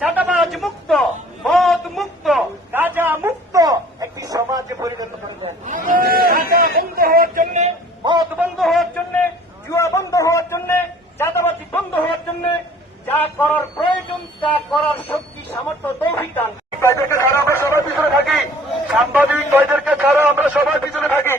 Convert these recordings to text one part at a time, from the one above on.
চাঁদাবাজ মুক্ত, মদ মুক্ত, গাঁজা মুক্ত একটি সমাজে পরিণত করে দেন। গাঁজা বন্ধ হওয়ার জন্য, মদ বন্ধ হওয়ার জন্য, জুয়া বন্ধ হওয়ার জন্য, চাঁদাবাজি বন্ধ হওয়ার জন্য যা করার প্রয়োজন তা করার শক্তি সামর্থ্য তৌফিক দান। কয়েদেরকে ছাড়া আমরা সবার পিছনে থাকি, সাংবাদিক কয়েদেরকে ছাড়া আমরা সবার পিছনে থাকি।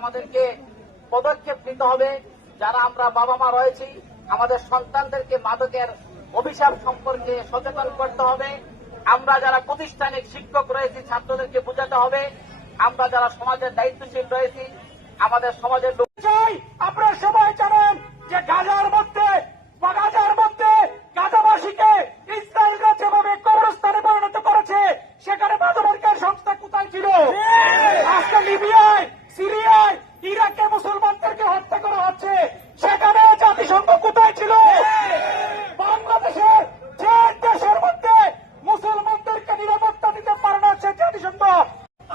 আমাদেরকে পদক্ষেপ নিতে হবে। যারা আমরা বাবা মা রয়েছি, আমাদের সন্তানদেরকে মাদকের অভিশাপ সম্পর্কে সচেতন করতে হবে। আমরা যারা প্রতিষ্ঠানিক শিক্ষক রয়েছি, ছাত্রদেরকে বোঝাতে হবে। আমরা যারা সমাজের দায়িত্বশীল রয়েছি, আমাদের সমাজের লোক চাই। আপনারা সবাই জানেন যে গাজার মধ্যে গাজাবাসীকে ইসরায়েলরা যেভাবে কবরস্থানে পরিণত করেছে, সেখানে মাদকের সংস্থা কোথায় ছিল? আজকে লিবিয়ায়, সিরিয়ায়, ইরাকে মুসলমানদেরকে হত্যা করা হচ্ছে, সেখানে জাতিসংঘ কোথায় ছিল? বাংলাদেশের যে দেশের মধ্যে মুসলমানদেরকে নিরাপত্তা দিতে পারে না সে জাতিসংঘ।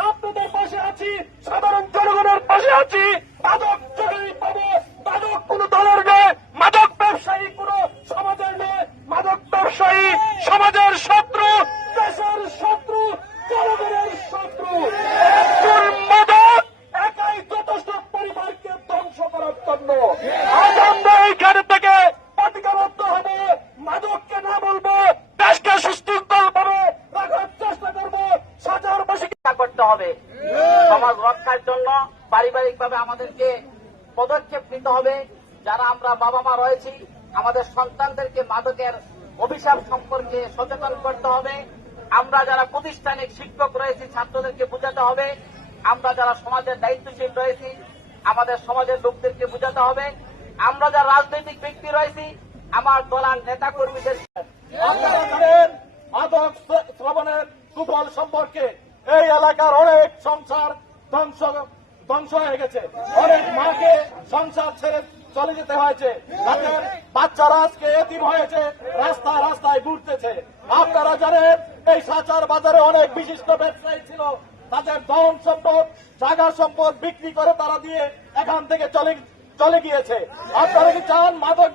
আপনাদের পাশে আছি, সাধারণ জনগণের পাশে আছি। মাদক জরুরি পাবো, মাদক কোন দলের নয়, মাদক ব্যবসায়ী কোন সমাজের নয়, মাদক ব্যবসায়ী সমাজের শত্রু, দেশের শত্রু, জনগণের শত্রু। একজন মাদক একাই যথেষ্ট পরিবারকে ধ্বংস করার জন্য। আজ আমরা এইখানে থেকে প্রতিজ্ঞাবদ্ধ হব, মাদককে না বলবো, দেশকে সুশৃঙ্খল ভাবে রাখার চেষ্টা করবো, সাজার বসে করতে হবে। সমাজ রক্ষার জন্য পারিবারিকভাবে আমাদেরকে পদক্ষেপ নিতে হবে। যারা আমরা বাবা মা রয়েছি, আমাদের সন্তানদেরকে মাদকের অভিশাপ সম্পর্কে সচেতন করতে হবে। আমরা যারা প্রতিষ্ঠানিক শিক্ষক রয়েছি, ছাত্রদেরকে বোঝাতে হবে। আমরা যারা সমাজের দায়িত্বশীল রয়েছি, আমাদের সমাজের লোকদেরকে বোঝাতে হবে। আমরা যারা রাজনৈতিক ব্যক্তি রয়েছি, আমার দলার নেতা কর্মীদের আপনারা জানেন মাদক শ্রবণের কুফল সম্পর্কে এই এলাকার অনেক সংসার ধ্বংস হয়ে গেছে। অনেক মাকে সংসার ছেড়ে চলে যেতে হয়েছে, তাদের বাচ্চারা আজকে এতিম হয়েছে, রাস্তায় ঘুরতেছে। আপনারা জানেন এই সাচার বাজারে অনেক বিশিষ্ট ব্যবসায়ী ছিল, তাদের ধন সম্পদ, জায়গা সম্পদ বিক্রি করে তারা দিয়ে এখান থেকে চলে গিয়েছে। আপনারা কি চান মাদক